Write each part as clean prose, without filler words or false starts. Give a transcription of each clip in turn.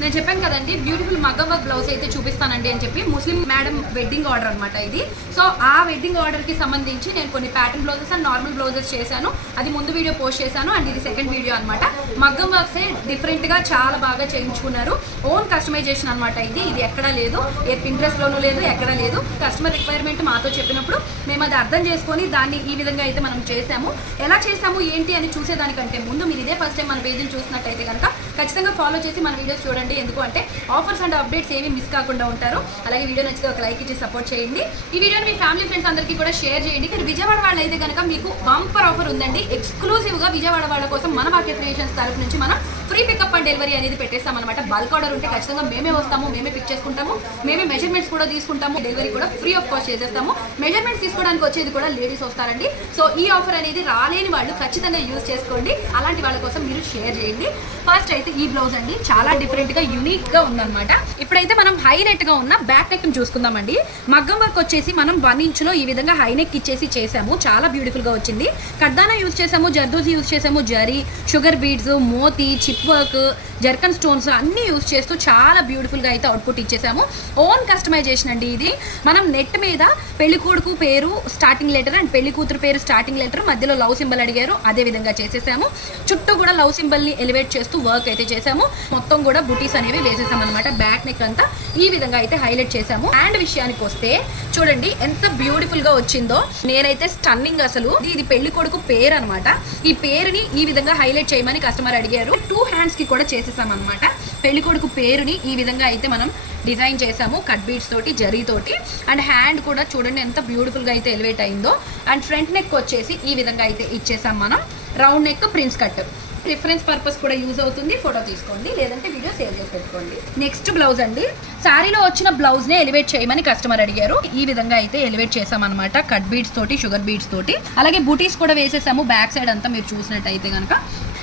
నేను చెప్పాను కదండి బ్యూటిఫుల్ మగ్గం వర్క్ బ్లౌజ్ అయితే చూపిస్తానండి అని చెప్పి ముస్లిం మేడం వెడ్డింగ్ ఆర్డర్ అనమాట ఇది. సో ఆ వెడ్డింగ్ ఆర్డర్ కి సంబంధించి నేను కొన్ని pattern blouses and normal blouses చేశాను. అది ముందు వీడియో పోస్ట్ చేశాను అండ్ ఇది సెకండ్ వీడియో అనమాట. మగ్గం వర్క్స్ డిఫరెంట్ గా చాలా బాగా చేయించుకున్నారు. ఓన్ కస్టమైజేషన్ అనమాట ఇది. ఇది ఎక్కడా లేదు, ఏ పింట్రెస్ట్ లోనూ లేదు, ఎక్కడా లేదు. కస్టమర్ రిక్వైర్మెంట్ మాతో చెప్పినప్పుడు మేము అది అర్థం చేసుకొని దాన్ని ఈ విధంగా అయితే మనం చేసాము. ఎలా చేసాము ఏంటి అని చూసేదానికంటే ముందు మీరు ఇదే ఫస్ట్ టైం మన పేజీని చూసినట్టయితే కనుక ఖచ్చితంగా ఫాలో చేసి మన వీడియోస్ చూడండి. ఎందుకు అంటే ఆఫర్స్ అండ్ అప్డేట్స్ ఏమీ మిస్ కాకుండా ఉంటారు. అలాగే వీడియో నచ్చితే ఒక లైక్ ఇచ్చి సపోర్ట్ చేయండి. ఈ వీడియోని మీ ఫ్యామిలీ ఫ్రెండ్స్ అందరికీ కూడా షేర్ చేయండి. మీరు విజయవాడ వాళ్ళు అయితే కనుక మీకు బంపర్ ఆఫర్ ఉందండి. ఎక్స్క్లూజివ్గా విజయవాడ వాళ్ళ కోసం మన భాగ్య క్రియేషన్స్ తరఫు నుంచి మనం ఫ్రీ పికప్ అండ్ డెలివరీ అనేది పెట్టేస్తాం అనమాట. బల్క్ ఆర్డర్ ఉంటే ఖచ్చితంగా మేమే వస్తాము, మేమే పిక్ చేసుకుంటాము, మేమే మెజర్మెంట్స్ కూడా తీసుకుంటాము, డెలివరీ కూడా ఫ్రీ ఆఫ్ కాస్ట్ చేసేస్తాము. మెజర్మెంట్స్ తీసుకోవడానికి వచ్చేది కూడా లేడీస్ వస్తారండి. సో ఈ ఆఫర్ అనేది రాలేని వాళ్ళు ఖచ్చితంగా యూజ్ చేసుకోండి. అలాంటి వాళ్ళ కోసం మీరు షేర్ చేయండి. ఫస్ట్ అయితే ఈ బ్లౌజ్ అండి చాలా డిఫరెంట్ గా యూనిక్ గా ఉందన్నమాట. ఇప్పుడైతే మనం హై నెట్ గా ఉన్న బ్యాక్ నెక్ ని చూసుకుందామండి. మగ్గం వర్క్ వచ్చేసి మనం 1 ఇంచ్ లో ఈ విధంగా హై నెక్ ఇచ్చేసి చేసాము. చాలా బ్యూటిఫుల్ గా వచ్చింది. కడ్దానా యూజ్ చేసాము, జర్దోజీ యూజ్ చేసాము, జరీ, షుగర్ బీడ్స్, మోతీ, చిప్ వర్క్, జర్కన్ స్టోన్స్ అన్ని యూజ్ చేస్తూ చాలా బ్యూటిఫుల్ గా అయితే అవుట్పుట్ ఇచ్చేసాము. ఓన్ కస్టమైజేషన్ అండి ఇది. మనం నెట్ మీద పెళ్లి కొడుకు పేరు స్టార్టింగ్ లెటర్ అండ్ పెళ్లి కూతురు పేరు స్టార్టింగ్ లెటర్, మధ్యలో లవ్ సింబల్ అడిగారు, అదే విధంగా చేసేసాము. చుట్టూ కూడా లవ్ సింబల్ ని ఎలివేట్ చేస్తూ వర్క్ అయితే చేసాము. మొత్తం కూడా బుటీస్ అనేవి వేసేసాం అనమాట. బ్యాక్ నెక్ అంతా ఈ విధంగా అయితే హైలైట్ చేసాము. అండ్ విషయానికి వస్తే చూడండి ఎంత బ్యూటిఫుల్ గా వచ్చిందో. నేనైతే స్టన్నింగ్ అసలు. ఇది పెళ్లి కొడుకు పేరు అనమాట. ఈ పేరుని ఈ విధంగా హైలైట్ చేయమని కస్టమర్ అడిగారు. 2 హ్యాండ్స్ కి కూడా చేసేసాం అనమాట. పెళ్లి కొడుకు పేరుని ఈ విధంగా అయితే మనం డిజైన్ చేసాము కట్ బీడ్స్ తోటి, జరీ తోటి. అండ్ హ్యాండ్ కూడా చూడండి ఎంత బ్యూటిఫుల్ గా అయితే ఎలివేట్ అయిందో. అండ్ ఫ్రంట్ నెక్ వచ్చేసి ఈ విధంగా అయితే ఇచ్చేసాం మనం. Round neck prince cut. Reference purpose కూడా యూజ్ అవుతుంది. ఫోటో తీసుకోండి, లేదంటే వీడియో సేవ్ చేసి పెట్టుకోండి. నెక్స్ట్ బ్లౌజ్ అండి. శారీలో వచ్చిన బ్లౌజ్ నే ఎలివేట్ చేయమని కస్టమర్ అడిగారు. ఈ విధంగా అయితే ఎలివేట్ చేసాం అనమాట. కట్ బీడ్స్ తోటి, షుగర్ బీడ్స్ తోటి. అలాగే బూటీస్ కూడా వేసేసాము. బ్యాక్ సైడ్ అంతా మీరు చూసినట్టయితే కనుక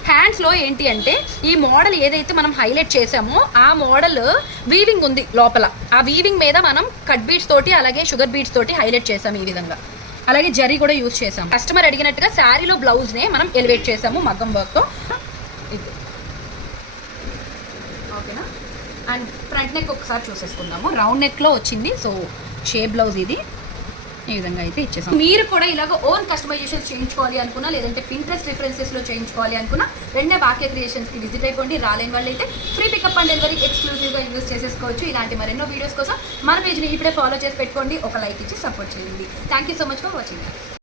హ్యాండ్స్ లో ఏంటి అంటే ఈ మోడల్ ఏదైతే మనం హైలైట్ చేసామో ఆ మోడల్ వీవింగ్ ఉంది లోపల. ఆ వీవింగ్ మీద మనం కట్ బీడ్స్ తోటి అలాగే షుగర్ బీడ్స్ తోటి హైలైట్ చేసాము ఈ విధంగా. అలాగే జరీ కూడా యూజ్ చేసాం. కస్టమర్ అడిగినట్టుగా శారీలో బ్లౌజ్ నే మనం ఎలివేట్ చేసాము మగ్గం వర్క్ తో. ఓకేనా. అండ్ ఫ్రంట్ నెక్ ఒకసారి చూసేసుకుందాము. రౌండ్ నెక్ లో వచ్చింది. సో షేప్ బ్లౌజ్ ఇది. ఈ విధంగా అయితే ఇచ్చేసాం. మీరు కూడా ఇలాగ ఓన్ కస్టమైజేషన్ చేయించుకోవాలి అనుకున్నా, లేదంటే పింట్రెస్ట్ రిఫరెన్సెస్ లో చేయించుకోవాలి అనుకున్నా వెంటనే భాగ్య క్రియేషన్స్ కి విజిట్ అయిపోండి. రాలేని వాళ్ళు అయితే free pickup and delivery exclusive గా యూజ్ చేసేసుకోవచ్చు. ఇలాంటి మరెన్నో వీడియోస్ కోసం మన పేజ్ని ఇప్పుడే ఫాలో చేసి పెట్టుకోండి. ఒక లైక్ ఇచ్చి సపోర్ట్ చేయండి. Thank you so much for watching.